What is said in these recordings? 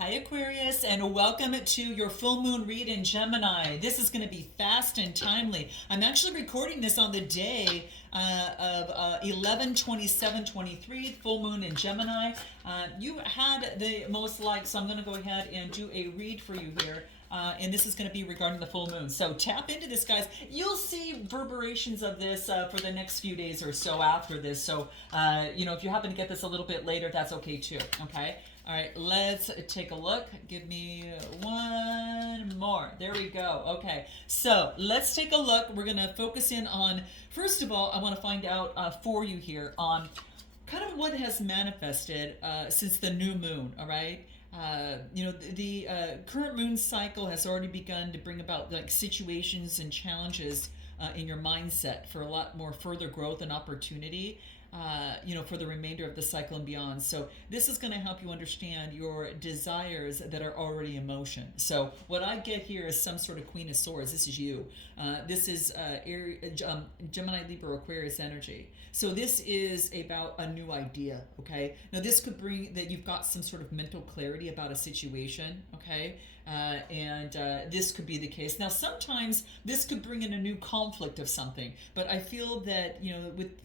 Hi Aquarius, and welcome to your full moon read in Gemini. This is going to be fast and timely. I'm actually recording this on the day of 11/27/23, full moon in Gemini. You had the most likes, so I'm going to go ahead and do a read for you here. And this is going to be regarding the full moon. So tap into this, guys. You'll see reverberations of this for the next few days or so after this. So, if you happen to get this a little bit later, that's okay too. Okay. All right, let's take a look. Give me one more. There we go. Okay, so let's take a look. We're going to focus in on, first of all, I want to find out for you here on kind of what has manifested since the new moon, all right? The current moon cycle has already begun to bring about like situations and challenges in your mindset for a lot more further growth and opportunity. For the remainder of the cycle and beyond. So this is going to help you understand your desires that are already in motion. So what I get here is some sort of Queen of Swords. This is you. This is Gemini, Libra, Aquarius energy. So this is about a new idea, okay? Now this could bring that you've got some sort of mental clarity about a situation, okay? And this could be the case. Now, sometimes this could bring in a new conflict of something, but I feel that,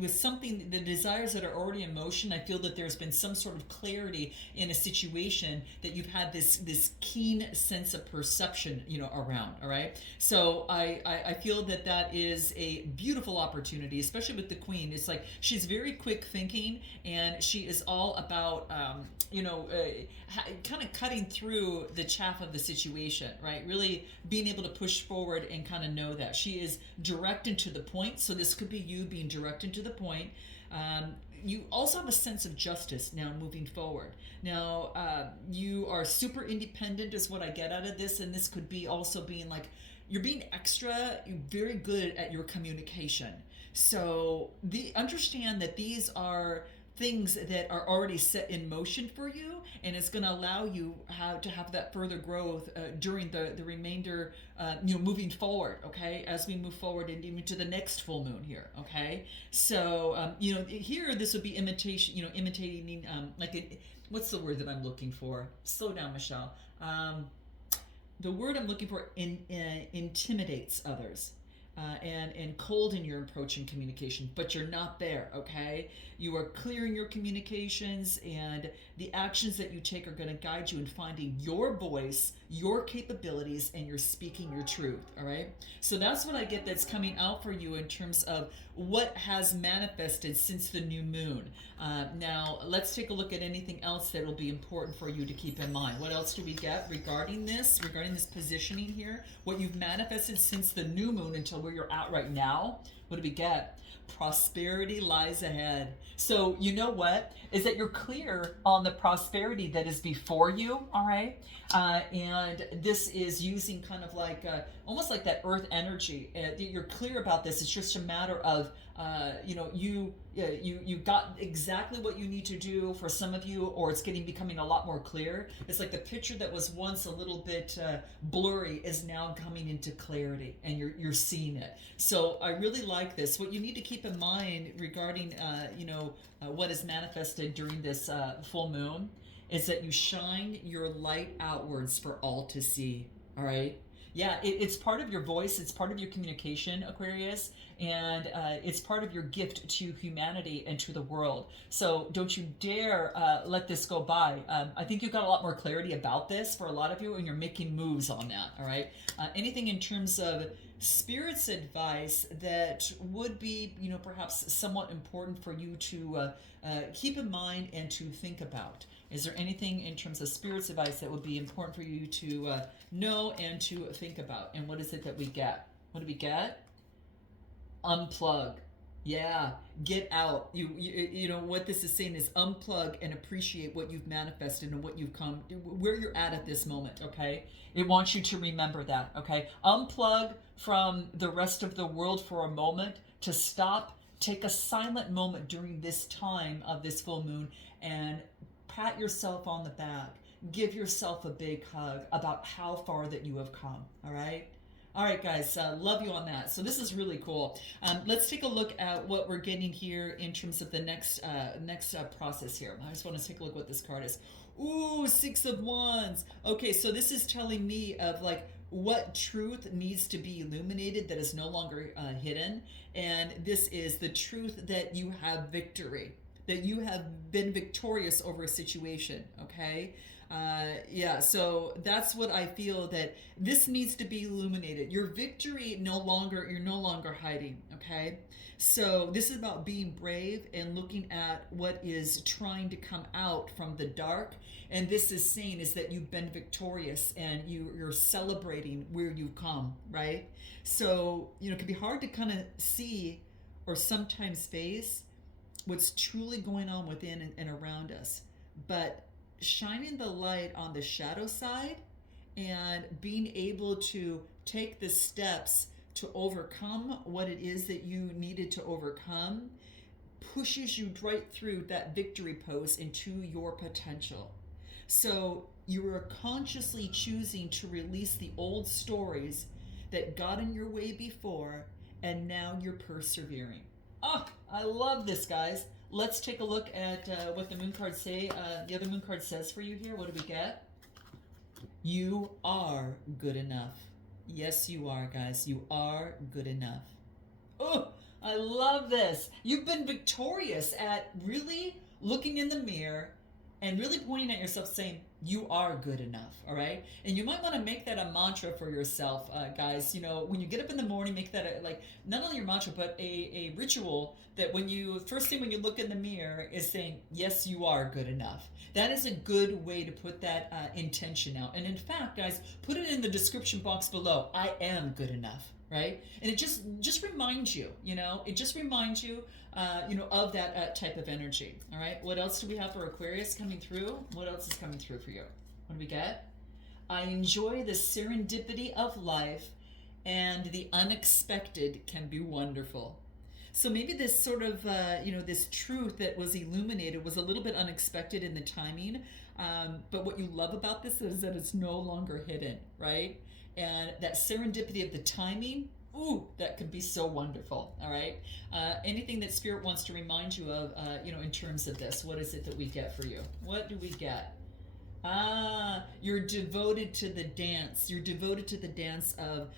with something, the desires that are already in motion, I feel that there's been some sort of clarity in a situation that you've had this keen sense of perception, around, all right? So I feel that is a beautiful opportunity, especially with the Queen. It's like she's very quick thinking, and she is all about, kind of cutting through the chaff of the situation, right? Really being able to push forward and kind of know that. She is direct and to the point, so this could be you being direct and to the point. You also have a sense of justice now moving forward. Now, you are super independent is what I get out of this, and this could be also being like, you're being extra, you're very good at your communication. So understand that these are things that are already set in motion for you, and it's going to allow you to have that further growth during the remainder, moving forward, okay, as we move forward and even to the next full moon here, okay? So, here this would be imitating, what's the word that I'm looking for? Slow down, Michelle. The word I'm looking for intimidates others. And cold in your approach and communication, but you're not there, okay? You are clearing your communications, and the actions that you take are going to guide you in finding your voice, your capabilities, and you're speaking your truth, all right? So that's what I get that's coming out for you in terms of what has manifested since the new moon. Now, let's take a look at anything else that will be important for you to keep in mind. What else do we get regarding this positioning here? What you've manifested since the new moon until where you're at right now? What do we get? Prosperity lies ahead. So you know what? Is that you're clear on the prosperity that is before you, all right? And this is using kind of like, almost like that earth energy. You're clear about this. It's just a matter of, you got exactly what you need to do for some of you, or it's becoming a lot more clear. It's like the picture that was once a little bit blurry is now coming into clarity, and you're seeing it. So I really like this. What you need to keep in mind regarding, what is manifested during this full moon is that you shine your light outwards for all to see. All right. Yeah, it's part of your voice. It's part of your communication, Aquarius, and it's part of your gift to humanity and to the world. So don't you dare let this go by. I think you've got a lot more clarity about this for a lot of you, and you're making moves on that, all right? Anything in terms of Spirit's advice that would be, perhaps somewhat important for you to keep in mind and to think about? Is there anything in terms of Spirit's advice that would be important for you to know and to think about? And what is it that we get? What do we get? Unplug. Yeah, get out. You know what this is saying is unplug and appreciate what you've manifested and what you've come, where you're at this moment, okay? It wants you to remember that, okay? Unplug from the rest of the world for a moment, to stop, take a silent moment during this time of this full moon, and pat yourself on the back. Give yourself a big hug about how far that you have come, all right? All right, guys, love you on that. So this is really cool. Let's take a look at what we're getting here in terms of the next process here. I just want to take a look what this card is. Ooh, Six of Wands. Okay, so this is telling me of like what truth needs to be illuminated that is no longer hidden. And this is the truth that you have victory, that you have been victorious over a situation, okay? Yeah, so that's what I feel, that this needs to be illuminated. Your victory you're no longer hiding, okay? So this is about being brave and looking at what is trying to come out from the dark. And this is saying is that you've been victorious and you're celebrating where you've come, right? So, it can be hard to kind of see or sometimes face what's truly going on within and around us. But shining the light on the shadow side and being able to take the steps to overcome what it is that you needed to overcome pushes you right through that victory post into your potential. So you are consciously choosing to release the old stories that got in your way before, and now you're persevering. Oh, I love this, guys. Let's take a look at what the moon cards say. The other moon card says for you here. What do we get? You are good enough. Yes, you are, guys. You are good enough. Oh, I love this. You've been victorious at really looking in the mirror and really pointing at yourself saying, you are good enough, all right? And you might want to make that a mantra for yourself, guys. When you get up in the morning, make that not only your mantra, but a ritual that first thing when you look in the mirror is saying, yes, you are good enough. That is a good way to put that intention out. And in fact, guys, put it in the description box below. I am good enough, right? And it just reminds you, it just reminds you, of that type of energy. All right. What else do we have for Aquarius coming through? What else is coming through for you? What do we get? I enjoy the serendipity of life, and the unexpected can be wonderful. So maybe this sort of, this truth that was illuminated was a little bit unexpected in the timing. But what you love about this is that it's no longer hidden, right? And that serendipity of the timing, ooh, that could be so wonderful, all right? Anything that Spirit wants to remind you of, in terms of this, what is it that we get for you? What do we get? You're devoted to the dance. You're devoted to the dance of,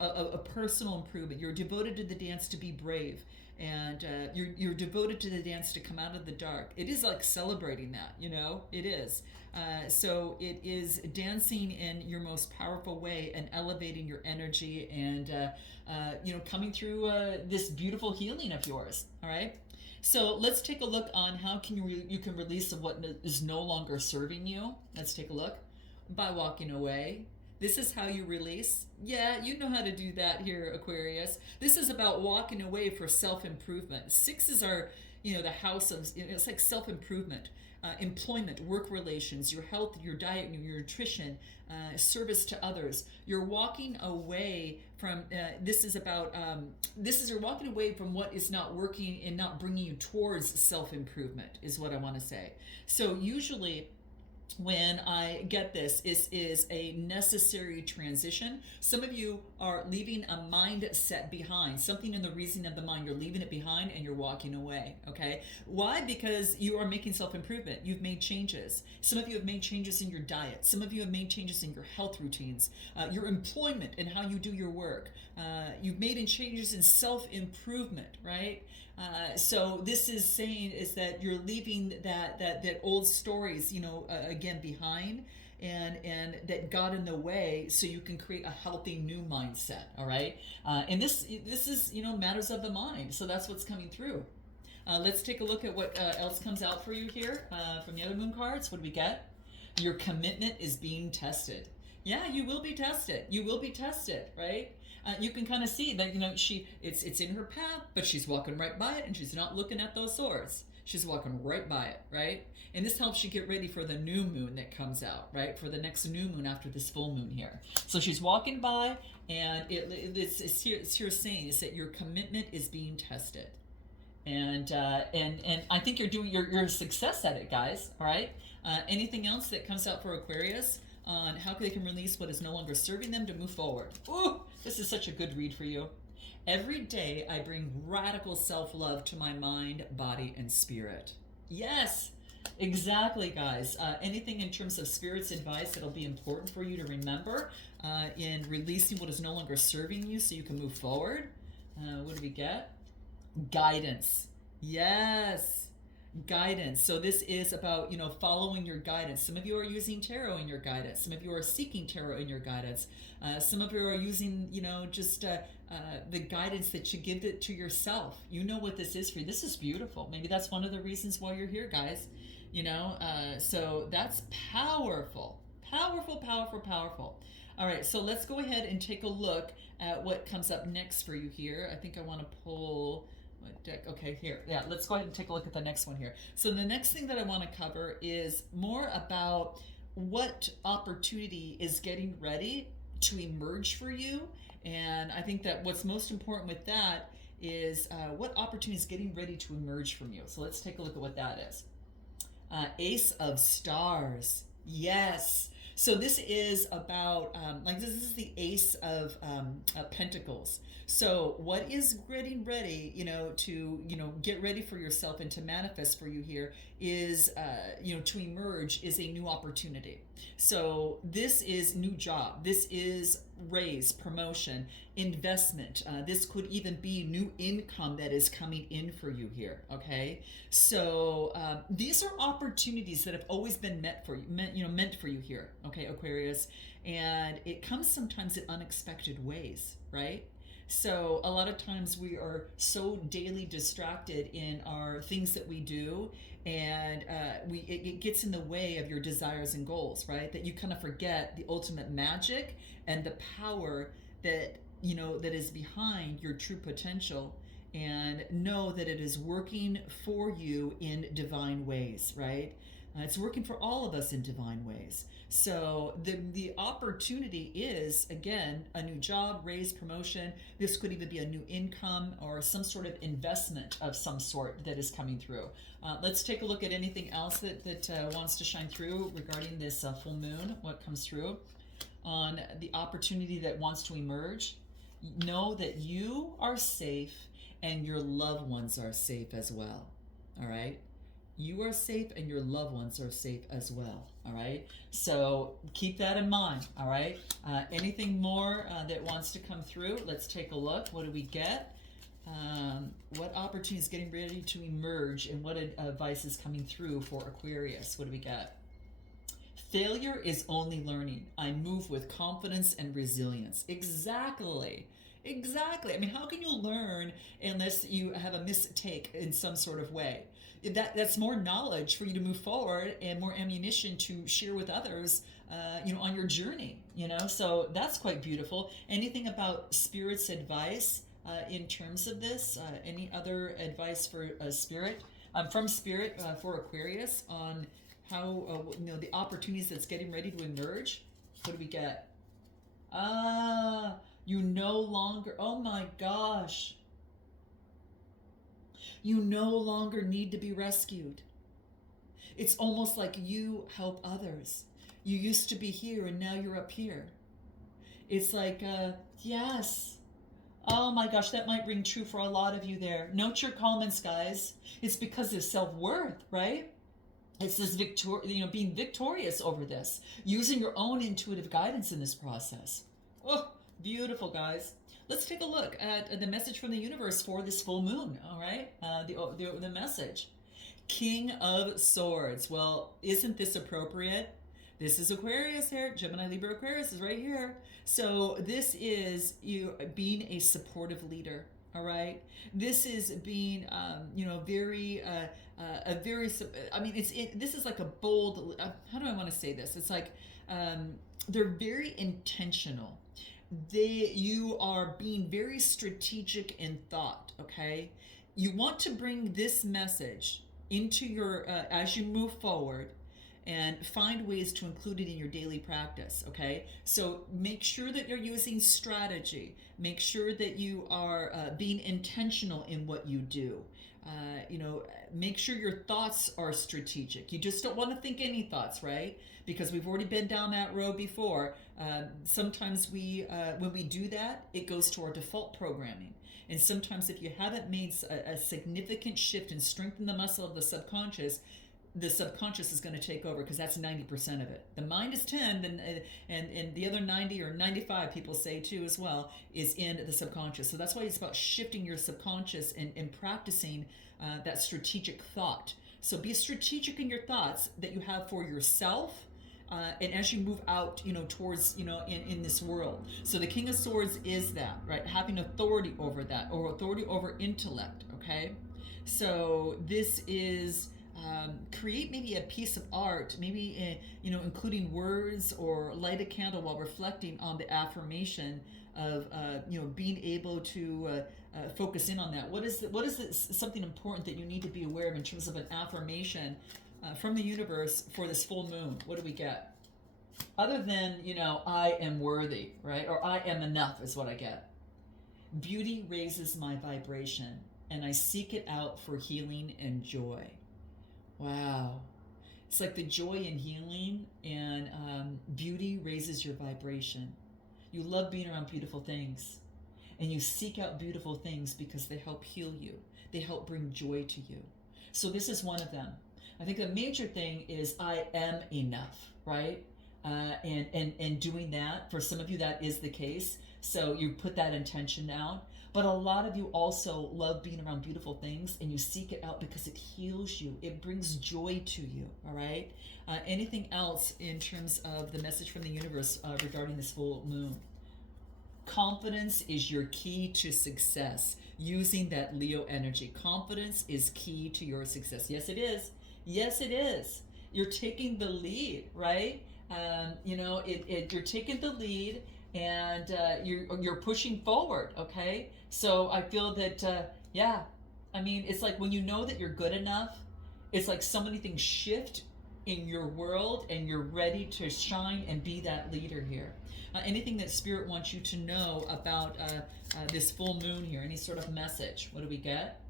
a personal improvement. You're devoted to the dance to be brave. And you're devoted to the dance to come out of the dark. It is like celebrating that, it is. So it is dancing in your most powerful way and elevating your energy and, coming through this beautiful healing of yours, all right? So let's take a look on how you can release of what is no longer serving you. Let's take a look. By walking away. This is how you release. Yeah, you know how to do that here, Aquarius. This is about walking away for self-improvement. Sixes are, the house of, it's like self-improvement, employment, work relations, your health, your diet, your nutrition, service to others. You're walking away from, you're walking away from what is not working and not bringing you towards self-improvement is what I want to say. So usually, when I get this is a necessary transition. Some of you are leaving a mindset behind, something in the reasoning of the mind. You're leaving it behind and you're walking away, okay? Why? Because you are making self-improvement. You've made changes. Some of you have made changes in your diet. Some of you have made changes in your health routines, your employment and how you do your work. You've made changes in self-improvement, right? So this is saying is that you're leaving that old stories, again behind, and that got in the way, so you can create a healthy new mindset. All right, and this is matters of the mind. So that's what's coming through. Let's take a look at what else comes out for you here from the other moon cards. What do we get? Your commitment is being tested. Yeah, you will be tested. You will be tested, right? You can kind of see that, it's in her path, but she's walking right by it, and she's not looking at those swords. She's walking right by it, right? And this helps you get ready for the new moon that comes out, right? For the next new moon after this full moon here. So she's walking by, and it's here saying is that your commitment is being tested. And I think you're a success at it, guys, all right? Anything else that comes out for Aquarius on how they can release what is no longer serving them to move forward? Ooh, this is such a good read for you. Every day I bring radical self-love to my mind, body, and spirit. Yes, Exactly, guys. Anything in terms of spirit's advice that'll be important for you to remember in releasing what is no longer serving you so you can move forward. What do we get? Guidance. Yes. Guidance. So this is about, following your guidance. Some of you are using tarot in your guidance. Some of you are seeking tarot in your guidance. Some of you are using, just the guidance that you give it to yourself. You know what this is for you. This is beautiful. Maybe that's one of the reasons why you're here, guys. So that's powerful. Powerful, powerful, powerful. All right, so let's go ahead and take a look at what comes up next for you here. I think I want to pull what deck. Okay, here. Yeah, let's go ahead and take a look at the next one here. So the next thing that I want to cover is more about what opportunity is getting ready to emerge for you. And I think that what's most important with that is what opportunity is getting ready to emerge from you. So let's take a look at what that is. Ace of Stars. Yes. So this is about, this is the Ace of Pentacles. So what is getting ready, to, get ready for yourself and to manifest for you here is, to emerge is a new opportunity. So this is new job. This is raise, promotion, investment. This could even be new income that is coming in for you here. Okay. So these are opportunities that have always been meant for you here. Okay, Aquarius. And it comes sometimes in unexpected ways, right? So a lot of times we are so daily distracted in our things that we do, and it gets in the way of your desires and goals, right? That you kind of forget the ultimate magic and the power that that is behind your true potential, and know that it is working for you in divine ways, right? It's working for all of us in divine ways. So the opportunity is, again, a new job, raise, promotion. This could even be a new income or some sort of investment of some sort that is coming through. Let's take a look at anything else that wants to shine through regarding this full moon, what comes through on the opportunity that wants to emerge. Know that you are safe and your loved ones are safe as well. All right? You are safe and your loved ones are safe as well. All right? So keep that in mind. All right? Anything more that wants to come through? Let's take a look. What do we get? What opportunity is getting ready to emerge, and what advice is coming through for Aquarius? What do we get? Failure is only learning. I move with confidence and resilience. Exactly. Exactly. I mean, how can you learn unless you have a mistake in some sort of way? That's more knowledge for you to move forward and more ammunition to share with others, on your journey, So that's quite beautiful. Anything about Spirit's advice in terms of this? Any other advice for Spirit? From Spirit for Aquarius on how, the opportunities that's getting ready to emerge? What do we get? You no longer, oh my gosh. You no longer need to be rescued. It's almost like you help others. You used to be here and now you're up here. It's like, yes. Oh my gosh, that might ring true for a lot of you there. Note your comments, guys. It's because of self-worth, right? It's this being victorious over this, using your own intuitive guidance in this process. Oh, beautiful, guys. Let's take a look at the message from the universe for this full moon. All right, the message. King of Swords. Well, isn't this appropriate? This is Aquarius here. Gemini, Libra, Aquarius is right here. So this is you being a supportive leader. All right. This is being, very, this is like a bold, how do I want to say this? It's like, they're very intentional. You are being very strategic in thought. Okay. You want to bring this message into your, as you move forward, and find ways to include it in your daily practice, okay? So make sure that you're using strategy. Make sure that you are being intentional in what you do. Make sure your thoughts are strategic. You just don't want to think any thoughts, right? Because we've already been down that road before. Sometimes when we do that, it goes to our default programming. And sometimes if you haven't made a significant shift and strengthened the muscle of the subconscious, the subconscious is going to take over, because that's 90% of it. The mind is 10, and the other 90 or 95, people say too as well, is in the subconscious. So that's why it's about shifting your subconscious and practicing that strategic thought. So be strategic in your thoughts that you have for yourself, and as you move out, towards, in this world. So the King of Swords is that, right? Having authority over that, or authority over intellect, okay? So this is, create maybe a piece of art, maybe, including words, or light a candle while reflecting on the affirmation of, being able to focus in on that. What is something important that you need to be aware of in terms of an affirmation from the universe for this full moon? What do we get? Other than, I am worthy, right? Or I am enough is what I get. Beauty raises my vibration, and I seek it out for healing and joy. Wow. It's like the joy and healing and beauty raises your vibration. You love being around beautiful things, and you seek out beautiful things because they help heal you. They help bring joy to you. So this is one of them. I think the major thing is I am enough, right? And doing that, for some of you that is the case. So you put that intention out. But a lot of you also love being around beautiful things, and you seek it out because it heals you. It brings joy to you, all right? Anything else in terms of the message from the universe regarding this full moon? Confidence is your key to success. Using that Leo energy. Confidence is key to your success. Yes, it is. Yes, it is. You're taking the lead, right? You're taking the lead, and you're pushing forward, okay? So I feel that, it's like when you know that you're good enough, it's like so many things shift in your world, and you're ready to shine and be that leader here. Anything that Spirit wants you to know about this full moon here, any sort of message, what do we get?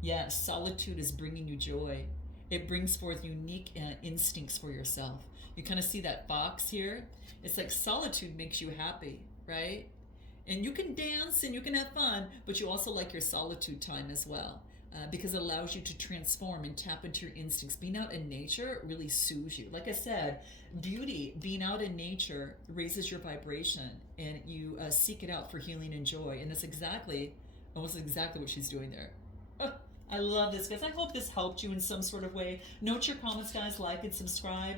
Yes, solitude is bringing you joy. It brings forth unique instincts for yourself. You kind of see that fox here. It's like solitude makes you happy, right? And you can dance and you can have fun, but you also like your solitude time as well, because it allows you to transform and tap into your instincts. Being out in nature really soothes you. Like I said, beauty, being out in nature raises your vibration, and you seek it out for healing and joy. And that's almost exactly what she's doing there. I love this, guys. I hope this helped you in some sort of way. Note your comments, guys. Like and subscribe.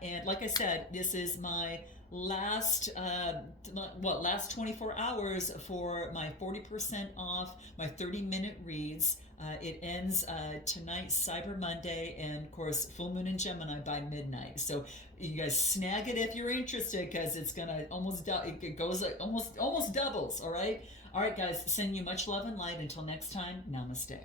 And like I said, this is my last 24 hours for my 40% off my 30-minute reads. It ends tonight, Cyber Monday, and of course full moon in Gemini by midnight. So you guys snag it if you're interested, because it's gonna almost almost doubles. All right, guys. Sending you much love and light. Until next time, namaste.